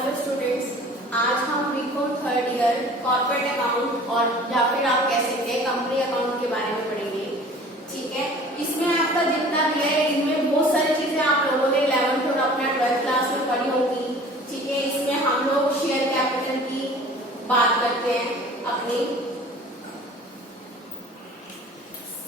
Hello students, आज हम BCom third year corporate account और या फिर आप कह सकते हैं कंपनी अकाउंट के बारे में पढ़ेंगे। ठीक है, इसमें आपका जितना भी है इनमें बहुत सारी चीजें आप लोगों ने 11th और अपना 12th क्लास में पढ़ी होगी। ठीक है, इसमें हम लोग शेयर कैपिटल की बात करते हैं अपनी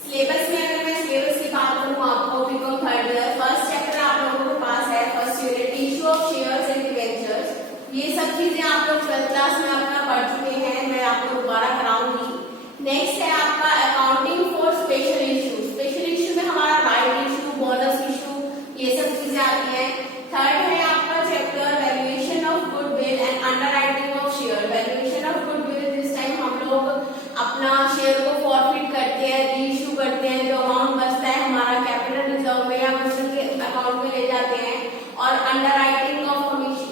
सिलेबस में। अगर मैं सिलेबस की बात करूँ आपको BCom third year first chapter आप लोगों के पास है first unit issue of shares and debentures. ये सब चीजें आप लोग 12th क्लास में अपना पढ़ चुके हैं, मैं आपको दोबारा कराऊंगी। नेक्स्ट है आपका accounting for special issue. Special issue में हमारा राइट इशू, बोनस इशू, ये सब चीजें आती हैं। थर्ड है आपका chapter valuation of goodwill and underwriting of share. Valuation of goodwill this time हम लोग अपना शेयर को फॉरफिट करते हैं, रीइशू करते हैं, जो अमाउंट बचता है हमारा कैपिटल रिजर्व में या दूसरे के अकाउंट में ले जाते हैं। और अंडरराइटिंग ऑफ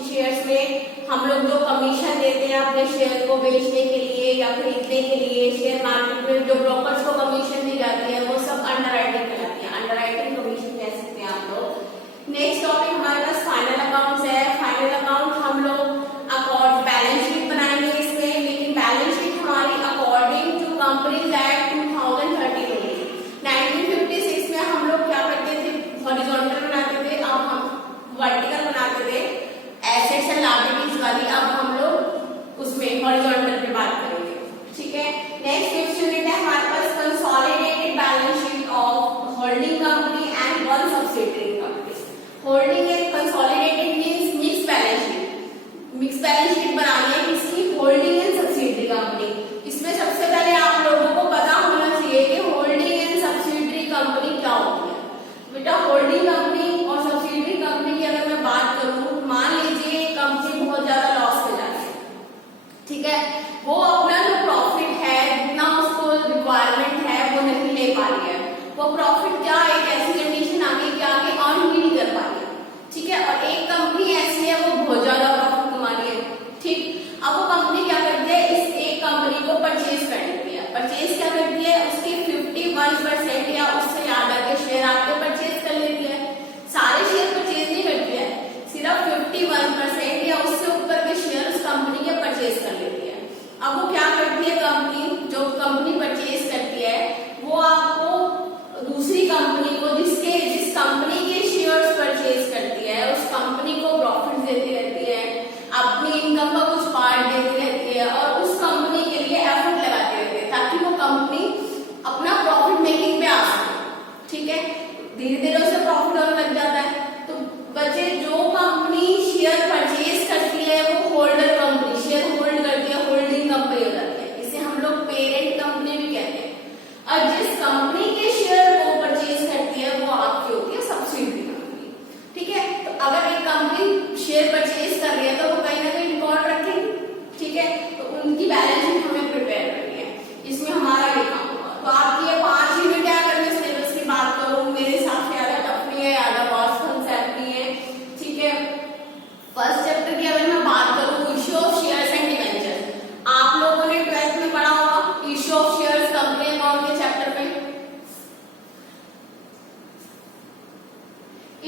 शेयर्स में हम लोग जो कमीशन देते हैं अपने शेयर को बेचने के लिए या खरीदने के लिए, शेयर मार्केट में जो ब्रोकर्स को कमीशन दी जाती है वो सब अंडरराइटिंग कहलाती है। अंडरराइटिंग कमीशन कह सकते हैं आप लोग। नेक्स्ट टॉपिक हमारे पास फाइनल अकाउंट्स है। फाइनल अकाउंट हम लोग अकाउंट बैलेंस शीट बनाएंगे इसमें, लेकिन बैलेंस शीट हमारी अकॉर्डिंग टू कंपनीज एक्ट 2013 होगी। 1956 में हम लोग क्या करते थे, हॉरिजॉन्टल बनाते थे, अब हम वर्टिकल बनाते थे एसेट्स एंड लायबिलिटीज वाली। अब हम लोग उसमें हॉरिजॉन्टल पे बात करेंगे। ठीक है, नेक्स्ट फिफ्थ यूनिट है हमारे पास consolidated balance sheet of holding company and one subsidiary company. Holding and consolidated means mix balance sheet. Mix balance sheet बनानी है किसकी, होल्डिंग एंड सब्सिडियरी कंपनी। इसमें सबसे पहले आप लोगों को पता होना चाहिए कि होल्डिंग एंड सब्सिडियरी कंपनी क्या होती है। बेटा होल्डिंग कंपनी और सब्सिडियरी कंपनी की अगर मैं बात करूं, मान लीजिए कंपनी बहुत ज्यादा लॉस में जा रही है। ठीक है, वो अपना जो प्रॉफिट है जितना उसको रिक्वायरमेंट है वो नहीं ले पा रही है। वो प्रॉफिट क्या एक ऐसी कंडीशन आ गई कि आगे अर्न भी नहीं कर पा रही है। ठीक है, और एक कंपनी ऐसी है वो बहुत ज्यादा प्रॉफिट कमा रही है। ठीक, अब वो कंपनी क्या करती है, इस एक कंपनी को परचेज कर लेती है। परचेज क्या करती है, उसके 51% या उससे ज्यादा के शेयर आपके परचेज कर लेती है। सारे शेयर परचेज नहीं करती है, सिर्फ 51% या उससे ऊपर के शेयर उस कंपनी के परचेज कर लेती है। अब वो क्या करती है, कंपनी जो कंपनी परचेज करती है वो आपको दूसरी कंपनी को जिस कंपनी के शेयर्स परचेज करती है उस कंपनी को प्रॉफिट देती रहती है, अपनी इनकम का कुछ पार्ट देती रहती है और उस कंपनी के लिए एफर्ट लगाती रहती है ताकि वो कंपनी अपना प्रॉफिट मेकिंग पे आ सके। ठीक है, धीरे धीरे उसे प्रॉफिट होने लग जाता है। तो बच्चे जो कंपनी शेयर परचेज करती है वो होल्डर कंपनी, शेयर होल्ड करती है, होल्डिंग कंपनी हो जाती है। इसे हम लोग पेरेंट कंपनी भी कहते हैं। और जिस कंपनी के शेयर को परचेज करती है वो आपकी होती है सब्सिडियरी कंपनी। ठीक है, तो अगर एक कंपनी शेयर परचेज कर रही है तो वो कहीं ना कहीं रिकॉर्ड रखेगी। ठीक है, तो उनकी बैलेंस शीट हमें प्रिपेयर करनी है, इसमें हमारा ये काम होगा। तो आपकी ये 5 यूनिट है। अगर मैं सिलेबस की बात करूं मेरे हिसाब से ज्यादा टफ नहीं है, ज्यादा बहुत कंसेप्ट नहीं है। ठीक है, फर्स्ट चैप्टर की अगर मैं बात करूं issue of shares and debentures, आप लोगों ने 12th में पढ़ा होगा issue of shares company account के चैप्टर में।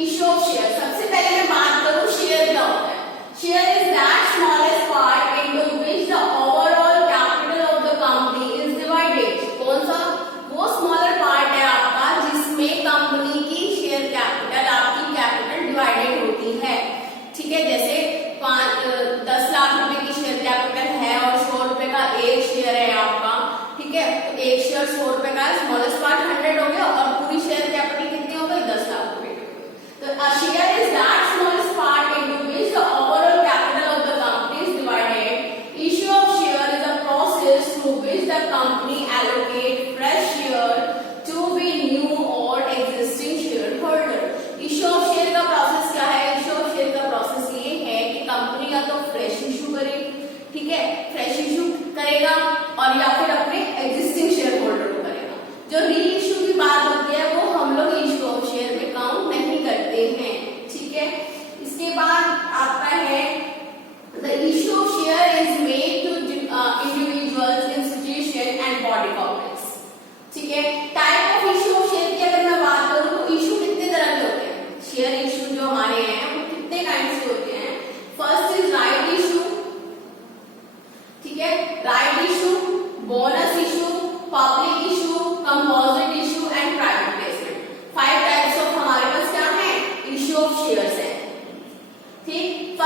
इशू ऑफ शेयर, सबसे पहले मैं बात करूं शेयर क्या होता है। Share is that smallest part into which the overall capital of the company is divided. कौन सा, वो स्मॉलर पार्ट है आपका जिसमें कंपनी की शेयर कैपिटल, आपकी कैपिटल डिवाइडेड होती है। ठीक है, जैसे 10 लाख रुपए की शेयर कैपिटल है और 100 रुपए का एक शेयर है आपका। ठीक है, तो एक शेयर 100 रुपए का, स्मॉलेस्ट पार्ट 100 हो गया और पूरी शेयर कैपिटल कितनी हो गई, 10 लाख रुपए। तो a share is that smallest part into which the overall capital of the company is divided. Issue of share is a process through which the company allocate fresh share to be new or existing shareholder. Issue of share का process क्या है, issue of share का process ये है कि company या तो fresh issue करे, ठीक है, फ्रेश इशू करेगा और या फिर अपने एग्जिस्टिंग शेयर होल्डर को करेगा। जो री इशू की बात होती है वो हम लोग इशू ऑफ शेयर में काउंट नहीं करते हैं। ठीक है, इसके बाद आता है the issue of share is made to individuals, institution and body corporates. ठीक है, type of issue of share की अगर मैं बात करूं तो इशू कितने तरह के होते हैं, शेयर इशू जो हमारे हैं वो कितने काइंड के होते हैं। फर्स्ट इज राइट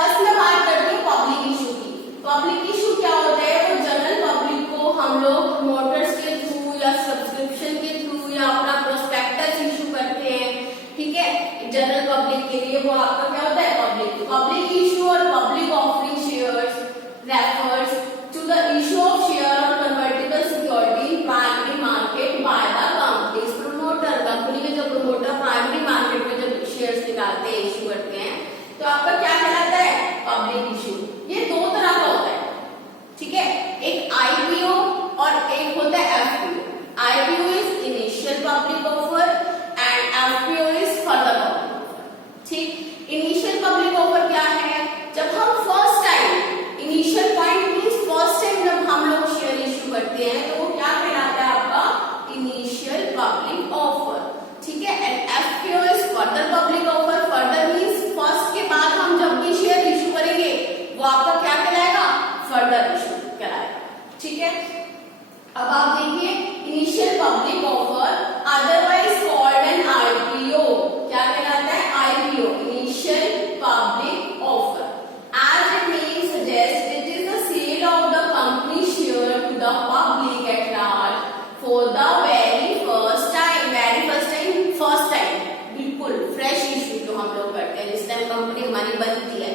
फर्स्ट मैं बात करती हूँ पब्लिक इशू की। पब्लिक इशू क्या होता है? वो जनरल पब्लिक को हम लोग प्रमोटर्स के थ्रू या सब्सक्रिप्शन के थ्रू या अपना प्रोस्पेक्टस इशू करते हैं, ठीक है। जनरल पब्लिक के लिए वो आपका क्या होता है? पब्लिक इशू और public offering shares refers to the issue of share or convertible security in primary market by the company's promoter। Company के जो प्रमोटर प्राइमरी मार्केट में जब शेयर्स निकालते हैं, इशू करते हैं, तो आपका क्या कहलाता है? Public issue. ये दो तरह का होता है, ठीक है। एक आईपीओ और एक होता है FPO. IPO is initial public offer and FPO is further public offer, ठीक। इनिशियल पब्लिक ऑफर क्या है? जब हम first time, initial point means first time जब हम लोग शेयर इशू करते हैं तो वो क्या कहलाता है? आपका इनिशियल पब्लिक ऑफर, ठीक है। And FPO is further public offer. Further means first के बाद हम जब भी शेयर इशू करेंगे वो आपका क्या कहलाएगा? फर्दर इशू कहलाएगा, ठीक है। अब आप देखिए, initial public offer otherwise called an IPO, क्या कहलाता है? IPO, initial public offer. As its name suggests, it is the sale of the company share to the public at large for the very first time। very first time, first time, बिल्कुल fresh issue जो हम लोग करते हैं जिस time company हमारी बनती है,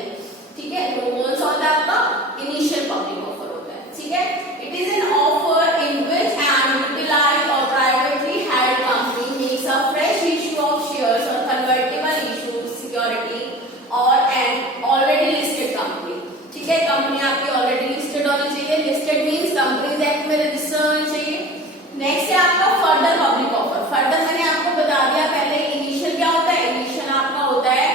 ठीक है। तो कौन सा होता है? आपका इनिशियल पब्लिक ऑफर होता है, ठीक है। It is an offer in which an utilised or privately held company makes a fresh issue of shares or convertible issue security or an already listed company, ठीक है। कंपनी आपकी already listed होनी चाहिए। Listed means companies act में register होनी चाहिए। Next है आपका फर्दर पब्लिक ऑफर। फर्दर मैंने आपको बता दिया पहले। इनिशियल क्या होता है? इनिशियल आपका होता है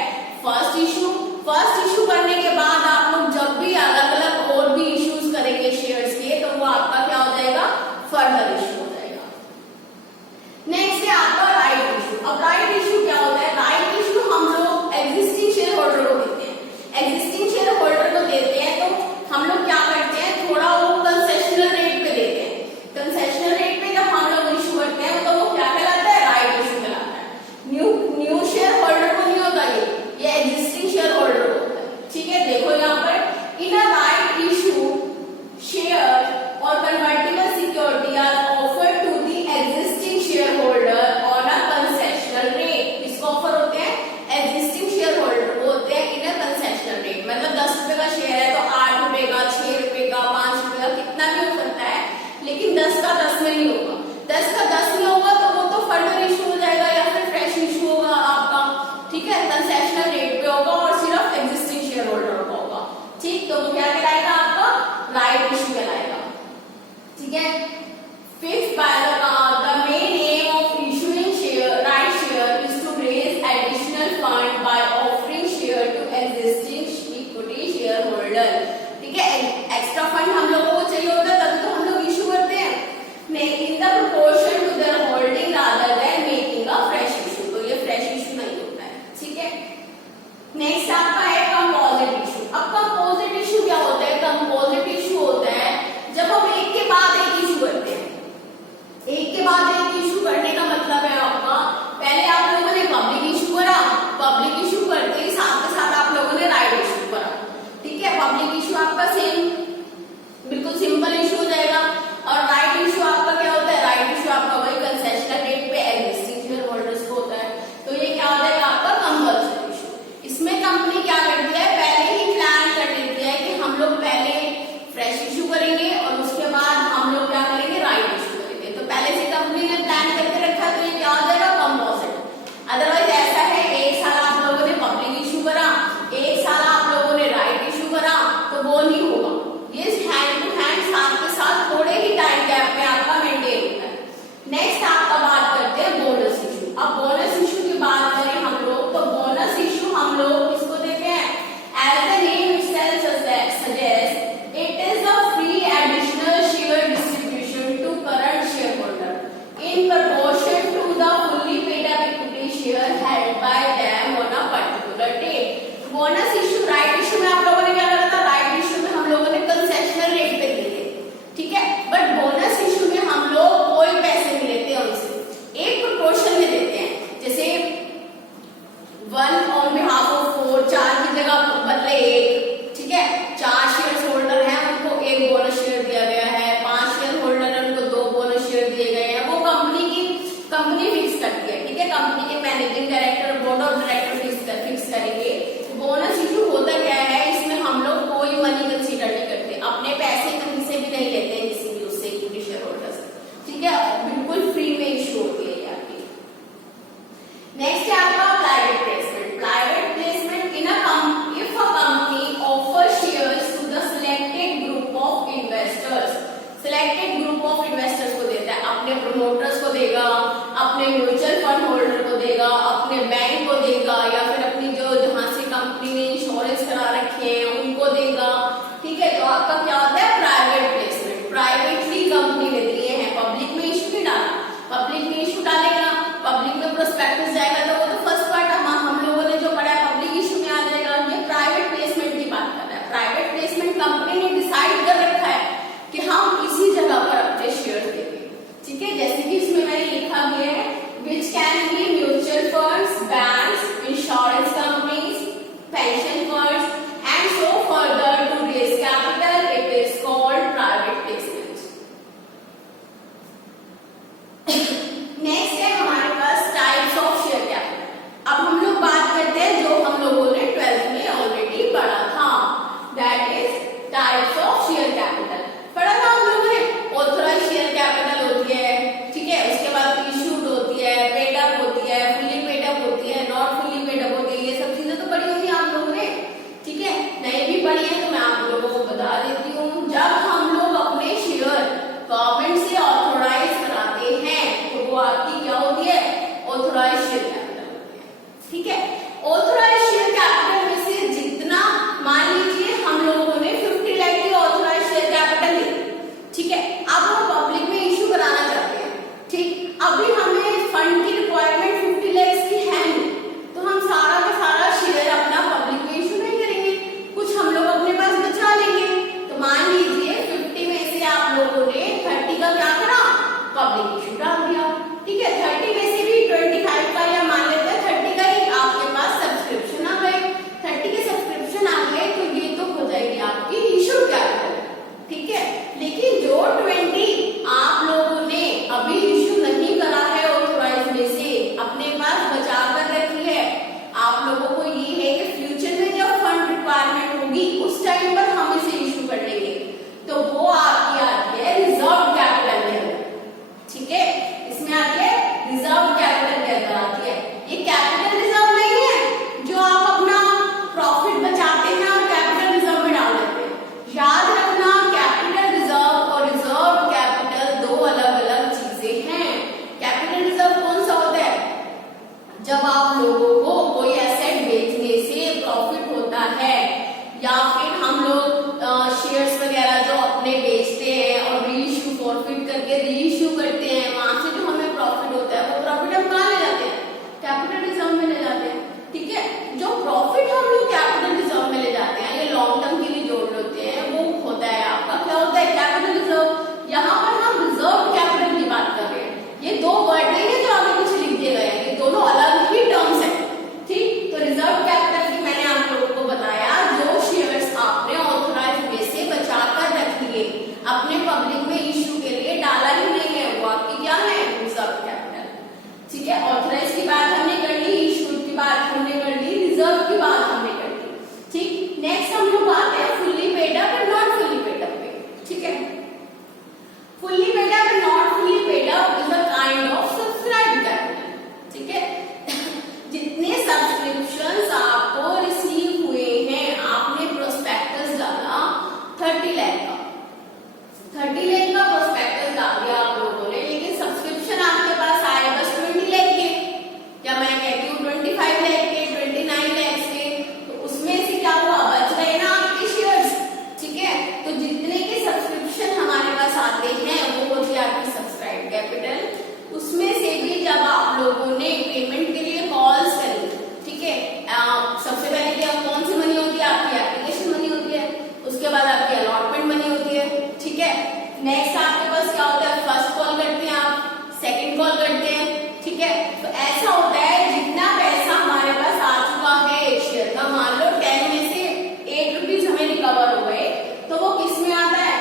फर्स्ट इशू। फर्स्ट इशू करने के बाद आप लोग जब भी अलग अलग और भी इश्यूज करेंगे शेयर्स के, तो वो आपका क्या हो जाएगा? फर्दर इशू हो जाएगा। नेक्स्ट है आपका राइट इशू। अब राइट इशू क्या होता है? राइट इशू हम लोग एग्जिस्टिंग शेयर होल्डर को देते हैं। एग्जिस्टिंग शेयर होल्डर को देते हैं तो हम लोग क्या करते हैं? थोड़ा वो कंसेशनल रेट पे देते हैं। कंसेशनल रेट पे जब हम लोग इशू करते हैं तो वो क्या कहलाता है? राइट इशू कहलाता है। न्यू शेयर होल्डर को नहीं होता ये एग्जिस्टिंग शेयर होल्डर को होता है, ठीक है। देखो यहाँ पर in a right issue share और convertible security are offered to the existing share holder on a concessional rate. किसको ऑफर होते हैं? एग्जिस्टिंग शेयर होल्डर को होते हैं इन अ कंसेशनल रेट। मतलब 10 रुपए का शेयर है तो 8 रुपए का, 6 रुपए का, 5 रुपए का, कितना भी हो सकता है, लेकिन 10 का 10 में नहीं होगा। 10 का 10 में होगा तो वो तो फर्दर इशू हो जाएगा या फिर फ्रेश इशू होगा आपका, ठीक है। कंसेशनल रेट पे होगा और सिर्फ एग्जिस्टिंग शेयर होल्डर का होगा, ठीक। तो क्या कहलाएगा? आपका राइट इशू कहलाएगा, ठीक है। Fifth the main aim of issuing right share is to raise additional fund by offering share to existing equity shareholder, ठीक है। एक्स्ट्रा फंड हम लोगों को चाहिए होता है तभी तो हम लोग इशू करते हैं। In the proportion to their holding rather than making a fresh issue. तो ये फ्रेश इशू नहीं होता है, ठीक है। नेक्स्ट आपका है कंपोजिट इशू। अब कंपोजिट इशू क्या होता है? कंपोजिट इशू होता है जब हम एक के बाद एक इशू करते हैं। एक के बाद एक इशू करने का मतलब है आपका, पहले आप लोगों ने पब्लिक इशू करा, पब्लिक इशू करते ही साथ के साथ आप लोगों ने राइट इशू करा, ठीक है। पब्लिक इशू आपका सेम बिल्कुल सिंपल इशू हो जाएगा। और राइट इशू आपका क्या होता है? राइट इशू आपका वही कंसेशनल रेट पे एग्जिस्टिंग शेयर होल्डर्स को होता है। तो ये क्या हो जाएगा? आपका कंपल्सरी इशू। इसमें कंपनी क्या करती है? पहले ही प्लान कर लेती है कि हम लोग पहले फ्रेश इशू करेंगे और उसके बाद हम लोग क्या करेंगे? राइट इशू करेंगे। तो पहले से कंपनी ने प्लान करके रखा, तो ये क्या हो जाएगा? कंपोजिट। अदरवाइज ऐसा है, एक साल आप लोगों ने पब्लिक इशू करा, एक साल आप लोगों ने राइट इशू करा, तो वो नहीं होगा। ये हैंड टू हैंड साथ के साथ थोड़े ही टाइम गैप में आपका मेंटेन होता है। नेक्स्ट आपका बात करते हैं बोनस इशू। अब बोनस इशू की बात करें हम लोग, तो बोनस इशू हम लोग किसको देते हैं? As the name itself suggest, it is a free additional share distribution to current share holder in proportion to the fully paid up equity share held by them on a particular date। Bonus issue, right issue में आप लोगों ने क्या करा था? Right issue में हम लोगों ऑफ इन्वेस्टर्स को देता है, अपने प्रमोटर्स को देगा, अपने म्यूचुअल फंड होल्डर को देगा, अपने बैंक को देगा, या फिर अपनी जो जहां से कंपनी ने इंश्योरेंस करा रखे हैं उनको देगा। ठीक है, तो आपका क्या होता है प्राइवेट प्लेसमेंट, प्राइवेटली कंपनी ने दिए हैं, पब्लिक में इशू नहीं डाला, पब्लिक में इशू डालेगा, पब्लिक में प्रोस्पेक्टस जाएगा, तो वो तो फर्स्ट पार्ट हम लोगों ने जो पढ़ा है पब्लिक इशू में आ जाएगा। ये प्राइवेट प्लेसमेंट की बात कर रहा है, प्राइवेट प्लेसमेंट कंपनी ने डिसाइड कर रखा है कि हम इसी जगह पर अपने शेयर देंगे। ठीक है, जैसे कि इसमें मैंने लिखा गया है which can be mutual funds, banks, insurance companies, pension funds and so further to raise capital. It is called private placement. Next है हमारे पास types of share capital. अब हम लोग बात करते हैं जो हम लोगों ने 12th में ऑलरेडी पढ़ा था, that is types of share capital. पढ़ा था हम लोगों ने, ऑथराइज्ड शेयर कैपिटल होती है, ठीक है, उसके बाद इशूड होती है, पेड अप होती है, फुली पेड अप होती है, नॉट फुली पेड अप होती है, ये सब चीजें तो पढ़ी होती है आप लोगों ने। ठीक है, नहीं भी पढ़ी है तो मैं आप लोगों को बता देती हूँ। जब हम लोग अपने शेयर गवर्नमेंट से ऑथोराइज कराते हैं तो वो आपकी क्या होती है ऑथोराइज्ड शेयर कैपिटल होती है। ठीक है, ऑथोराइज्ड शेयर कैपिटल में से जितना, मान लीजिए हम लोगों ने 50 लाख की ऑथोराइज्ड शेयर कैपिटल ली, ठीक है, अब हम पब्लिक में इशू कराना चाहते हैं। ठीक, अभी हमें फंड की रिक्वायरमेंट 50 लाख की है नहीं, तो हम सारा का सारा शेयर अपना पब्लिक में इशू नहीं करेंगे, कुछ हम लोग अपने पास बचा लेंगे। तो मान लीजिए 50 में से आप लोगों ने 30 का क्या करा पब्लिक इशू डाल दिया। ठीक है, 30 में से भी 25 का या मान लेते हैं 30 का ही आपके पास सब्सक्रिप्शन आ गए, 30 के सब्सक्रिप्शन आ गए तो ये तो हो जाएगी आपकी इशू कैपिटल। ठीक है, लेकिन जो 20 आप लोगों ने अभी इशू नहीं करा है ऑथोराइज में से, अपने पास बचा कर रखी है, आप लोगों को ये है कि फ्यूचर में जब फंड रिक्वायरमेंट होगी उस टाइम पर हम इसे इशू कर लेंगे, तो वो आपकी आती है रिजर्व कैपिटल के अंदर। ठीक है, इसमें आती है रिजर्व कैपिटल के अंदर आती है। ये कैपिटल रिजर्व नहीं है जो आप अपना प्रॉफिट बचाते हैं और कैपिटल रिजर्व में डाल देते हैं। याद रखना, कैपिटल रिजर्व और रिजर्व कैपिटल दो अलग अलग चीजें हैं। कैपिटल रिजर्व कौन सा होता है, जब आप लोगों को कोई एसेट बेचने से प्रॉफिट होता है, या फिर हम लोग शेयर्स वगैरह जो अपने बेचते हैं और रीइश्यू फॉरफिट करके रीइश्यू करते हैं, वहां से जो हमें प्रॉफिट होता है वो प्रॉफिट हम कहाँ ले जाते हैं कैपिटल रिजर्व में ले जाते हैं। ठीक है, जो प्रॉफिट हम लोग कैपिटल रिजर्व में ले जाते हैं, ये लॉन्ग टर्म के लिए जोड़ लेते हैं, वो होता है आपका क्या होता है कैपिटल रिजर्व। यहाँ पर हम रिजर्व कैपिटल की बात कर रहे हैं, ये दो वर्ड नहीं है जो आगे कुछ लिख दिए गए हैं, ये दोनों अलग ही टर्म्स है। ठीक, तो रिजर्व कैपिटल की मैंने आप लोगों को बताया जो शेयर्स आपने ऑथोराइज में से बचा कर रख लिए, अपने पब्लिक में इशू के लिए डाला ही नहीं है, वो आपकी क्या है रिजर्व कैपिटल। ठीक है, ऑथोराइज की बात हमने कर ली, इशू की बात हमने कर ली, रिजर्व की बात हमने कर ली। ठीक, नेक्स्ट हम लोग आते हैं फुल्ली पेड अप और नॉट फुल्ली पेड अप पे। ठीक है, फुल्ली पेड अप और not fully paid up is a kind of subscribe capital. ठीक है, जितने सब्सक्रिप्शंस आपको रिसीव हुए हैं, आपने प्रोस्पेक्टस डाला 30 लाख का, 30 लाख का प्रोस्पेक्टस डाल दिया आप लोगों ने, लेकिन सब्सक्रिप्शन आपके पास आए बस 20 लाख के, या मैं कहती हूँ 25 लाख के, 29 लाख के, तो उसमें से क्या हुआ बच गए ना आपके शेयर्स। ठीक है, तो जितने के सब्सक्रिप्शन हमारे पास आते हैं वो होती है आपकी सब्सक्राइब कैपिटल। उसमें से भी जब आप लोगों ने पेमेंट के लिए कॉल्स करी, ठीक है, सबसे पहले क्या कौन सी मनी होती है आपकी एप्लीकेशन मनी होती है, उसके बाद आपकी अलॉटमेंट मनी होती है। ठीक है, नेक्स्ट आपके पास क्या होता है, फर्स्ट कॉल करते हैं आप, सेकंड कॉल करते हैं। ठीक है, तो ऐसा होता है जितना पैसा हमारे पास आ चुका है एक शेयर का, मान लो 10 में से 8 रुपीज हमें रिकवर हो गए, तो वो किस में आता है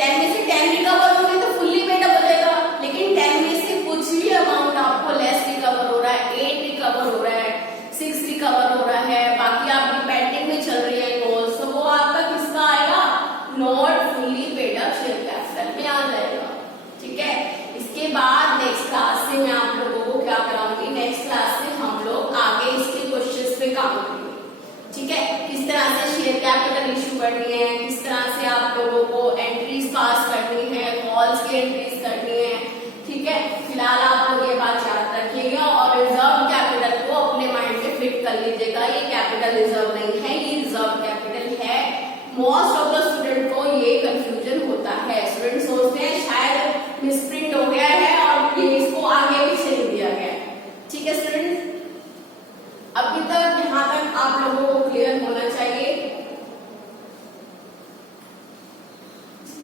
10 में से 10 रिकवर हो गए तो फुल्ली पेड अप हो जाएगा, लेकिन 10 में से कुछ भी अमाउंट आपको लेस रिकवर हो रहा है, 8 रिकवर हो रहा है, 6 रिकवर हो रहा है, बाकी आपकी पेंडिंग में चल रही है कॉल्स, तो वो आपका किसका आएगा not fully paid up share capital में आ जाएगा। ठीक है, इसके बाद नेक्स्ट क्लास से मैं आप लोगों को क्या कराऊंगी, नेक्स्ट क्लास से हम लोग आगे इसके क्वेश्चंस पे काम करेंगे। ठीक है, किस तरह से शेयर कैपिटल इशू करनी है,